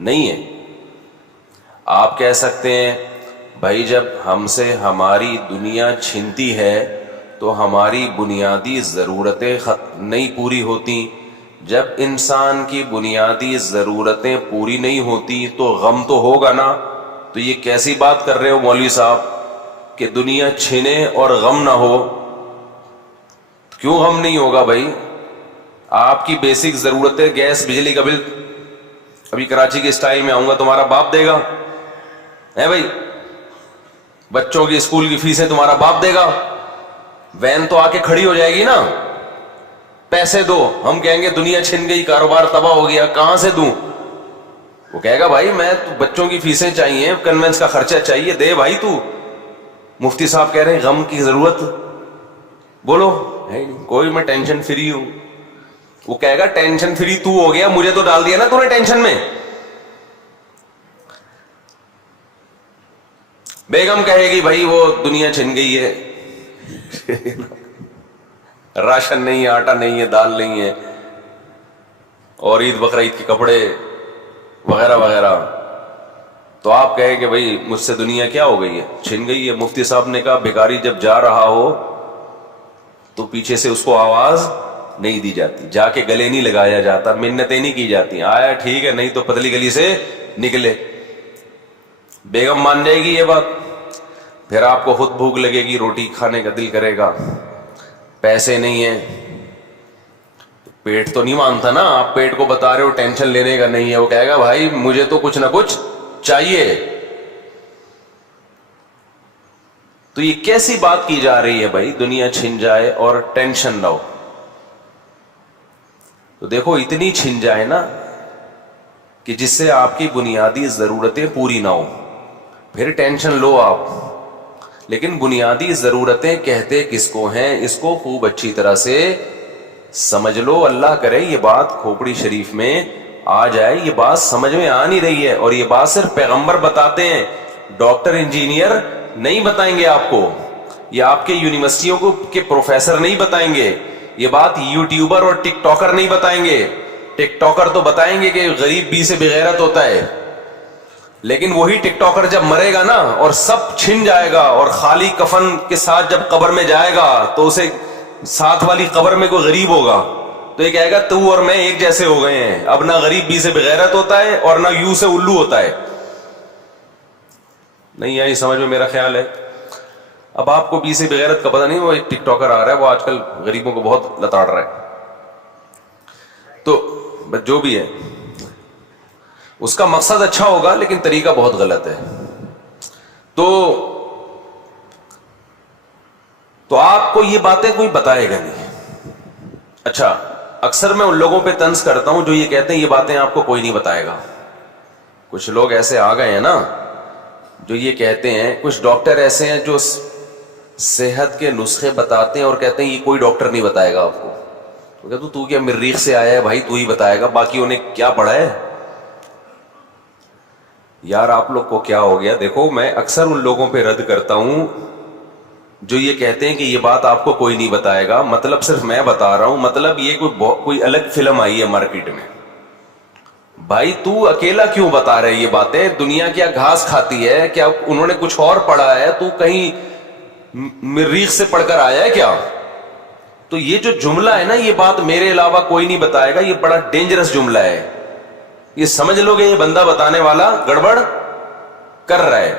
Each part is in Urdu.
نہیں ہے. آپ کہہ سکتے ہیں بھائی جب ہم سے ہماری دنیا چھنتی ہے تو ہماری بنیادی ضرورتیں نہیں پوری ہوتی. جب انسان کی بنیادی ضرورتیں پوری نہیں ہوتی تو غم تو ہوگا نا. تو یہ کیسی بات کر رہے ہو مولوی صاحب کہ دنیا چھنے اور غم نہ ہو؟ کیوں غم نہیں ہوگا بھائی؟ آپ کی بیسک ضرورتیں گیس بجلی کا بل ابھی کراچی کے سٹائل میں آؤں گا تمہارا باپ دے گا ہے بھائی. بچوں کی اسکول کی فیسیں تمہارا باپ دے گا. وین تو آ کے کھڑی ہو جائے گی نا. پیسے دو، ہم کہیں گے دنیا چھن گئی، کاروبار تباہ ہو گیا، کہاں سے دوں؟ وہ کہے گا بھائی میں بچوں کی فیسیں چاہیے، کنوینس کا خرچہ چاہیے، دے بھائی تو. مفتی صاحب کہہ رہے ہیں غم کی ضرورت بولو ہے نہیں کوئی، میں ٹینشن فری ہوں. وہ کہے گا ٹینشن فری تو ہو گیا، مجھے تو ڈال دیا نا تو نے ٹینشن میں. بیگم کہے گی بھائی وہ دنیا چھن گئی ہے، راشن نہیں ہے، آٹا نہیں ہے، دال نہیں ہے، اور عید بقرعید کے کپڑے وغیرہ وغیرہ. تو آپ کہیں کہ بھائی مجھ سے دنیا کیا ہو گئی ہے، چھن گئی ہے. مفتی صاحب نے کہا بھکاری جب جا رہا ہو تو پیچھے سے اس کو آواز نہیں دی جاتی، جا کے گلے نہیں لگایا جاتا، منتیں نہیں کی جاتی، آیا ٹھیک ہے نہیں تو پتلی گلی سے نکلے. بیگم مان جائے گی یہ بات. پھر آپ کو خود بھوک لگے گی، روٹی کھانے کا دل کرے گا، پیسے نہیں ہیں. پیٹ تو نہیں مانتا نا. آپ پیٹ کو بتا رہے ہو ٹینشن لینے کا نہیں ہے، وہ کہے گا بھائی مجھے تو کچھ نہ کچھ چاہیے. تو یہ کیسی بات کی جا رہی ہے بھائی دنیا چھن جائے اور ٹینشن نہ ہو؟ تو دیکھو اتنی چھن جائے نا کہ جس سے آپ کی بنیادی ضرورتیں پوری نہ ہو، پھر ٹینشن لو آپ. لیکن بنیادی ضرورتیں کہتے کس کو ہیں، اس کو خوب اچھی طرح سے سمجھ لو. اللہ کرے یہ بات کھوپڑی شریف میں آ جائے. یہ بات سمجھ میں آ نہیں رہی ہے، اور یہ بات صرف پیغمبر بتاتے ہیں، ڈاکٹر انجینئر نہیں بتائیں گے آپ کو، یہ آپ کے یونیورسٹیوں کے پروفیسر نہیں بتائیں گے. یہ بات یوٹیوبر اور ٹک ٹاکر نہیں بتائیں گے. ٹک ٹاکر تو بتائیں گے کہ غریب بی سے بغیرت ہوتا ہے، لیکن وہی ٹک ٹاکر جب مرے گا نا اور سب چھن جائے گا اور خالی کفن کے ساتھ جب قبر میں جائے گا تو اسے ساتھ والی قبر میں کوئی غریب ہوگا تو یہ کہے گا تو اور میں ایک جیسے ہو گئے ہیں. اب نہ غریب بی سے بغیرت ہوتا ہے اور نہ یو سے الو ہوتا ہے. نہیں آئی سمجھ میں میرا خیال ہے. اب آپ کو بی سے بغیرت کا پتہ نہیں، وہ ایک ٹک ٹاکر آ رہا ہے، وہ آج کل غریبوں کو بہت لتاڑ رہا ہے. تو جو بھی ہے اس کا مقصد اچھا ہوگا لیکن طریقہ بہت غلط ہے. تو آپ کو یہ باتیں کوئی بتائے گا نہیں. اچھا اکثر میں ان لوگوں پہ طنز کرتا ہوں جو یہ کہتے ہیں یہ باتیں آپ کو کوئی نہیں بتائے گا. کچھ لوگ ایسے آ گئے ہیں نا جو یہ کہتے ہیں، کچھ ڈاکٹر ایسے ہیں جو صحت کے نسخے بتاتے ہیں اور کہتے ہیں یہ کوئی ڈاکٹر نہیں بتائے گا آپ کو. تو کیا مریخ سے آیا ہے بھائی، تو ہی بتائے گا، باقی انہیں کیا پڑھا ہے. یار آپ لوگ کو کیا ہو گیا؟ دیکھو میں اکثر ان لوگوں پہ رد کرتا ہوں جو یہ کہتے ہیں کہ یہ بات آپ کو کوئی نہیں بتائے گا، مطلب صرف میں بتا رہا ہوں، مطلب یہ کوئی الگ فلم آئی ہے مارکیٹ میں. بھائی تو اکیلا کیوں بتا رہے یہ باتیں؟ دنیا کیا گھاس کھاتی ہے؟ کیا انہوں نے کچھ اور پڑھا ہے؟ تو کہیں مریخ سے پڑھ کر آیا ہے کیا؟ تو یہ جو جملہ ہے نا، یہ بات میرے علاوہ کوئی نہیں بتائے گا، یہ بڑا ڈینجرس جملہ ہے. یہ سمجھ لو گے یہ بندہ بتانے والا گڑبڑ کر رہا ہے.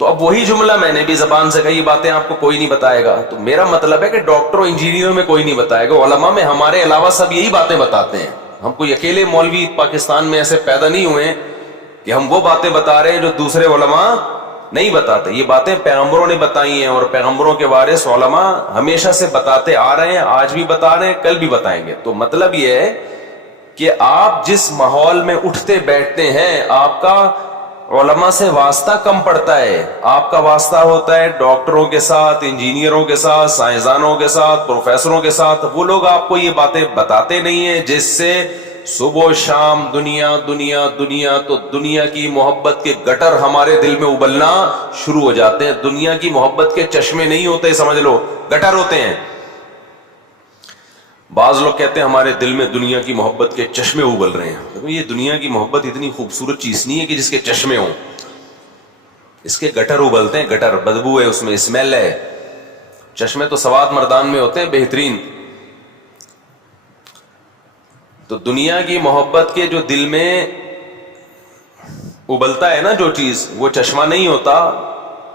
تو اب وہی جملہ میں نے بھی زبان سے کہی، یہ باتیں آپ کو کوئی نہیں بتائے گا. تو میرا مطلب ہے کہ ڈاکٹروں انجینئروں میں کوئی نہیں بتائے گا، علماء میں ہمارے علاوہ سب یہی باتیں بتاتے ہیں. ہم کوئی اکیلے مولوی پاکستان میں ایسے پیدا نہیں ہوئے کہ ہم وہ باتیں بتا رہے ہیں جو دوسرے علماء نہیں بتاتے. یہ باتیں پیغمبروں نے بتائی ہیں، اور پیغمبروں کے وارث علماء ہمیشہ سے بتاتے آ رہے ہیں، آج بھی بتا رہے ہیں، کل بھی بتائیں گے. تو مطلب یہ ہے کہ آپ جس ماحول میں اٹھتے بیٹھتے ہیں آپ کا علماء سے واسطہ کم پڑتا ہے. آپ کا واسطہ ہوتا ہے ڈاکٹروں کے ساتھ، انجینئروں کے ساتھ، سائنسدانوں کے ساتھ، پروفیسروں کے ساتھ. وہ لوگ آپ کو یہ باتیں بتاتے نہیں ہیں جس سے صبح و شام دنیا دنیا دنیا. تو دنیا کی محبت کے گٹر ہمارے دل میں ابلنا شروع ہو جاتے ہیں. دنیا کی محبت کے چشمے نہیں ہوتے، سمجھ لو گٹر ہوتے ہیں. بعض لوگ کہتے ہیں ہمارے دل میں دنیا کی محبت کے چشمے ابل رہے ہیں. دیکھو یہ دنیا کی محبت اتنی خوبصورت چیز نہیں ہے کہ جس کے چشمے ہوں. اس کے گٹر ابلتے ہیں, گٹر, بدبو ہے اس میں, اسمیل ہے. چشمے تو سوات مردان میں ہوتے ہیں بہترین. تو دنیا کی محبت کے جو دل میں ابلتا ہے نا جو چیز, وہ چشمہ نہیں ہوتا,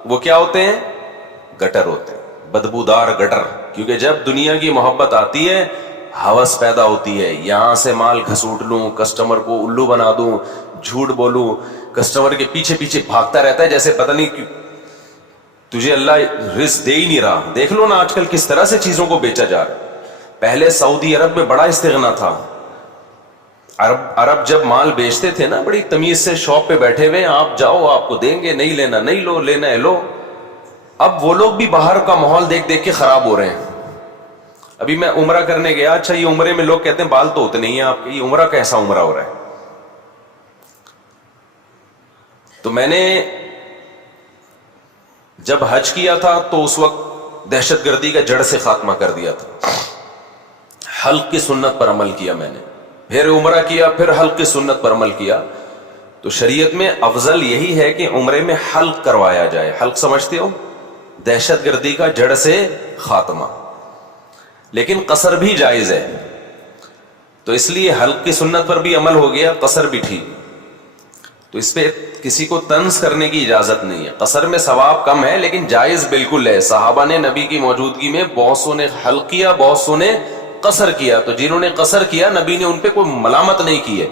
وہ کیا ہوتے ہیں؟ گٹر ہوتے ہیں, بدبودار گٹر. کیونکہ جب دنیا کی محبت آتی ہے ہوس پیدا ہوتی ہے, یہاں سے مال گھسوٹ لوں, کسٹمر کو الو بنا دوں, جھوٹ بولوں, کسٹمر کے پیچھے پیچھے بھاگتا رہتا ہے جیسے پتہ نہیں تجھے اللہ رزق دے ہی نہیں رہا. دیکھ لو نا آج کل کس طرح سے چیزوں کو بیچا جا رہا ہے. پہلے سعودی عرب میں بڑا استغنا تھا. عرب جب مال بیچتے تھے نا بڑی تمیز سے شاپ پہ بیٹھے ہوئے, آپ جاؤ آپ کو دیں گے, نہیں لینا نہیں لو, لینا ہے لو. اب وہ لوگ بھی باہر کا ماحول دیکھ دیکھ کے خراب ہو رہے ہیں. ابھی میں عمرہ کرنے گیا, اچھا یہ عمرے میں لوگ کہتے ہیں بال تو ہوتے نہیں ہیں آپ کے, یہ عمرہ کیسا عمرہ ہو رہا ہے. تو میں نے جب حج کیا تھا تو اس وقت دہشت گردی کا جڑ سے خاتمہ کر دیا تھا. حلق کی سنت پر عمل کیا میں نے, پھر عمرہ کیا, پھر حلق کی سنت پر عمل کیا. تو شریعت میں افضل یہی ہے کہ عمرے میں حلق کروایا جائے. حلق سمجھتے ہو؟ دہشت گردی کا جڑ سے خاتمہ. لیکن قصر بھی جائز ہے, تو اس لیے حلق کی سنت پر بھی عمل ہو گیا, قصر بھی ٹھیک. تو اس پہ کسی کو طنز کرنے کی اجازت نہیں ہے. قصر میں ثواب کم ہے لیکن جائز بالکل ہے. صحابہ نے نبی کی موجودگی میں بہت سو نے حلق کیا, بہت سو نے قصر کیا. تو جنہوں نے قصر کیا نبی نے ان پہ کوئی ملامت نہیں کی ہے.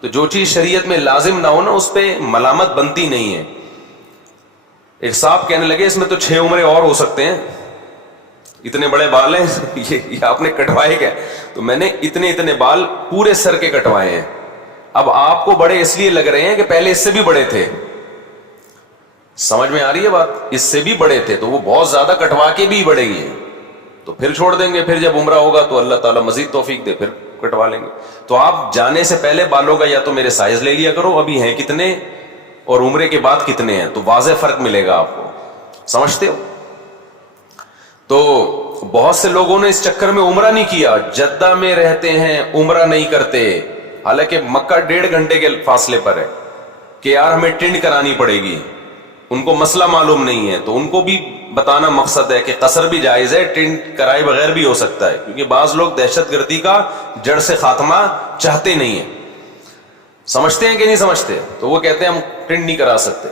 تو جو چیز شریعت میں لازم نہ ہو نا اس پہ ملامت بنتی نہیں ہے. ایک صاحب کہنے لگے اس میں تو 6 عمرے اور ہو سکتے ہیں, اتنے بڑے بال ہیں یہ آپ نے کٹوائے کیا؟ تو میں نے اتنے بال پورے سر کے کٹوائے ہیں. اب آپ کو بڑے اس لیے لگ رہے ہیں کہ پہلے اس سے بھی بڑے تھے. سمجھ میں آ رہی ہے بات؟ اس سے بھی بڑے تھے تو وہ بہت زیادہ کٹوا کے بھی بڑے ہی ہیں, تو پھر چھوڑ دیں گے. پھر جب عمرہ ہوگا تو اللہ تعالیٰ مزید توفیق دے پھر کٹوا لیں گے. تو آپ جانے سے پہلے بالوں کا یا تو میرے سائز لے لیا کرو, ابھی ہیں کتنے اور عمرے کے بعد کتنے ہیں, تو واضح فرق ملے گا آپ کو. سمجھتے ہو؟ تو بہت سے لوگوں نے اس چکر میں عمرہ نہیں کیا, جدہ میں رہتے ہیں عمرہ نہیں کرتے, حالانکہ مکہ 1.5 گھنٹے کے فاصلے پر ہے, کہ یار ہمیں ٹینٹ کرانی پڑے گی. ان کو مسئلہ معلوم نہیں ہے, تو ان کو بھی بتانا مقصد ہے کہ قصر بھی جائز ہے, ٹینٹ کرائے بغیر بھی ہو سکتا ہے. کیونکہ بعض لوگ دہشت گردی کا جڑ سے خاتمہ چاہتے نہیں ہیں. سمجھتے ہیں کہ نہیں سمجھتے؟ تو وہ کہتے ہیں ہم ٹینٹ نہیں کرا سکتے.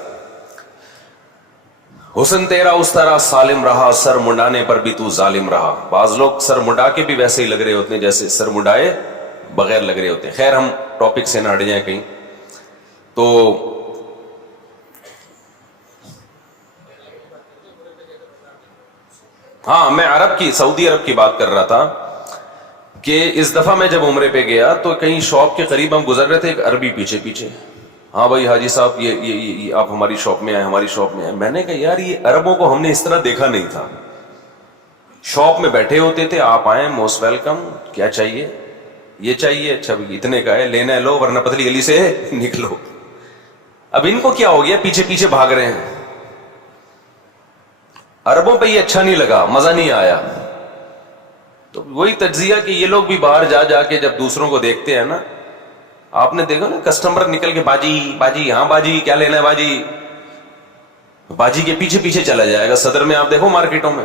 حسن تیرا اس طرح سالم رہا, سر منڈانے پر بھی تو ظالم رہا. بعض لوگ سر منڈا کے بھی ویسے ہی لگ رہے ہوتے ہیں جیسے سر منڈائے بغیر لگ رہے ہوتے ہیں. خیر ہم ٹاپک سے نہ ہٹ جائیں کہیں. تو ہاں میں عرب کی, سعودی عرب کی بات کر رہا تھا کہ اس دفعہ میں جب عمرے پہ گیا تو کہیں شاپ کے قریب ہم گزر رہے تھے, ایک عربی پیچھے, ہاں بھائی حاجی صاحب یہ آپ ہماری شاپ میں آئے, ہماری شاپ میں آئے. میں نے کہا یار یہ عربوں کو ہم نے اس طرح دیکھا نہیں تھا. شاپ میں بیٹھے ہوتے تھے, آپ آئیں موسٹ ویلکم, کیا چاہیے, یہ چاہیے, اچھا اتنے کا ہے, لینا ہے لو ورنہ پتلی گلی سے نکلو. اب ان کو کیا ہو گیا, پیچھے بھاگ رہے ہیں. عربوں پہ یہ اچھا نہیں لگا, مزہ نہیں آیا. تو وہی تجزیہ کہ یہ لوگ بھی باہر جا کے جب دوسروں کو دیکھتے ہیں نا, آپ نے دیکھا نا کسٹمر نکل کے باجی ہاں باجی کیا لینا ہے باجی کے پیچھے چلا جائے گا. صدر میں آپ دیکھو مارکیٹوں میں,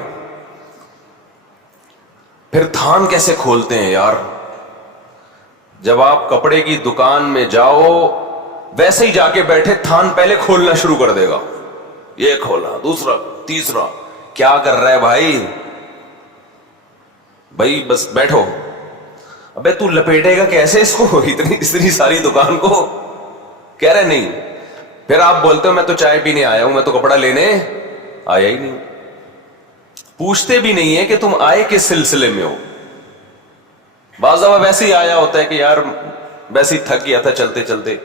پھر تھان کیسے کھولتے ہیں یار. جب آپ کپڑے کی دکان میں جاؤ ویسے ہی جا کے بیٹھے, تھان پہلے کھولنا شروع کر دے گا. یہ کھولا, دوسرا, تیسرا, کیا کر رہا ہے بھائی بس بیٹھو. ابے تو لپیٹے گا کیسے اس کو, اتنی ساری دکان کو. کہہ رہے نہیں. پھر آپ بولتے ہو میں تو چائے پینے آیا ہوں, میں تو کپڑا لینے آیا ہی نہیں. پوچھتے بھی نہیں ہے کہ تم آئے کس سلسلے میں ہو. بعض دفعہ ویسے ہی آیا ہوتا ہے کہ یار ویسے ہی تھک گیا تھا چلتے چلتے.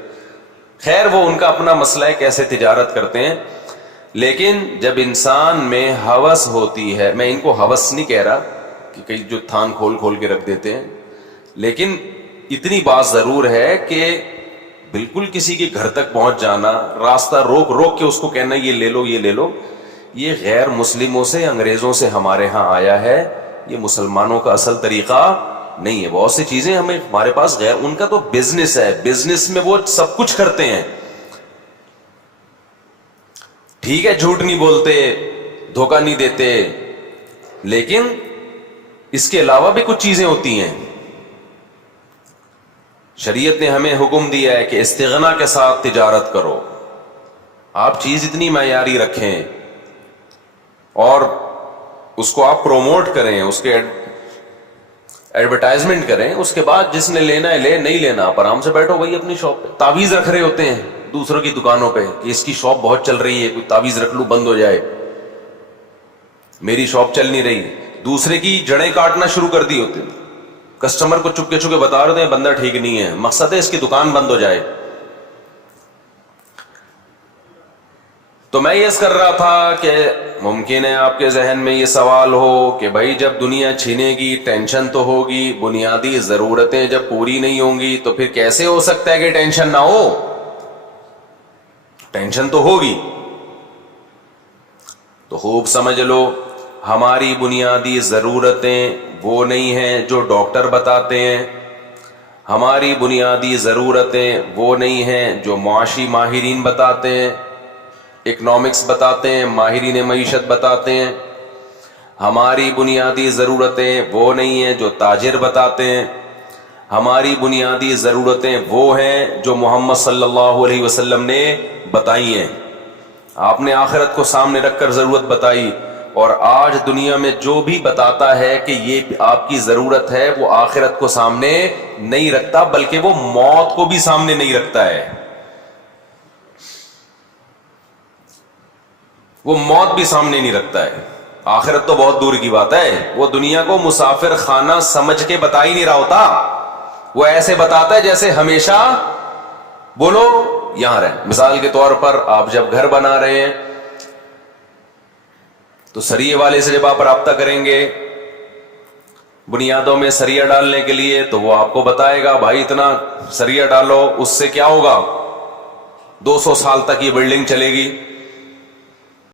خیر وہ ان کا اپنا مسئلہ ہے کیسے تجارت کرتے ہیں. لیکن جب انسان میں ہوس ہوتی ہے, میں ان کو ہوس نہیں کہہ رہا کہ کئی جو تھان کھول کے رکھ دیتے ہیں, لیکن اتنی بات ضرور ہے کہ بالکل کسی کے گھر تک پہنچ جانا, راستہ روک کے اس کو کہنا یہ لے لو, یہ غیر مسلموں سے, انگریزوں سے ہمارے ہاں آیا ہے. یہ مسلمانوں کا اصل طریقہ نہیں ہے. بہت سی چیزیں ہمارے پاس غیر, ان کا تو بزنس ہے, بزنس میں وہ سب کچھ کرتے ہیں. ٹھیک ہے جھوٹ نہیں بولتے, دھوکہ نہیں دیتے, لیکن اس کے علاوہ بھی کچھ چیزیں ہوتی ہیں. شریعت نے ہمیں حکم دیا ہے کہ استغنا کے ساتھ تجارت کرو. آپ چیز اتنی معیاری رکھیں اور اس کو آپ پروموٹ کریں, اس کے ایڈورٹائزمنٹ کریں, اس کے بعد جس نے لینا ہے لے, نہیں لینا آپ آرام سے بیٹھو بھائی اپنی شاپ پہ. تعویذ رکھ رہے ہوتے ہیں دوسروں کی دکانوں پہ کہ اس کی شاپ بہت چل رہی ہے, کوئی تعویذ رکھ لوں بند ہو جائے, میری شاپ چل نہیں رہی. دوسرے کی جڑیں کاٹنا شروع کر دی ہوتے ہیں, کسٹمر کو چپکے چپکے بتا رہے ہیں بندہ ٹھیک نہیں ہے, مقصد ہے اس کی دکان بند ہو جائے. تو میں یہ کر رہا تھا کہ ممکن ہے آپ کے ذہن میں یہ سوال ہو کہ بھائی جب دنیا چھینے گی ٹینشن تو ہوگی, بنیادی ضرورتیں جب پوری نہیں ہوں گی تو پھر کیسے ہو سکتا ہے کہ ٹینشن نہ ہو؟ ٹینشن تو ہوگی. تو خوب سمجھ لو, ہماری بنیادی ضرورتیں وہ نہیں ہیں جو ڈاکٹر بتاتے ہیں, ہماری بنیادی ضرورتیں وہ نہیں ہیں جو معاشی ماہرین بتاتے ہیں, اکنامکس بتاتے ہیں, ماہرین معیشت بتاتے ہیں. ہماری بنیادی ضرورتیں وہ نہیں ہیں جو تاجر بتاتے ہیں, ہماری بنیادی ضرورتیں وہ ہیں جو محمد صلی اللہ علیہ وسلم نے بتائی ہیں. آپ نے آخرت کو سامنے رکھ کر ضرورت بتائی, اور آج دنیا میں جو بھی بتاتا ہے کہ یہ آپ کی ضرورت ہے وہ آخرت کو سامنے نہیں رکھتا, بلکہ وہ موت کو بھی سامنے نہیں رکھتا ہے. وہ موت بھی سامنے نہیں رکھتا ہے. آخرت تو بہت دور کی بات ہے, وہ دنیا کو مسافر خانہ سمجھ کے بتا ہی نہیں رہا ہوتا. وہ ایسے بتاتا ہے جیسے ہمیشہ بولو یہاں رہے. مثال کے طور پر آپ جب گھر بنا رہے ہیں تو سریے والے سے جب آپ رابطہ کریں گے بنیادوں میں سریا ڈالنے کے لیے, تو وہ آپ کو بتائے گا بھائی اتنا سریا ڈالو, اس سے کیا ہوگا, 200 سال تک یہ بلڈنگ چلے گی.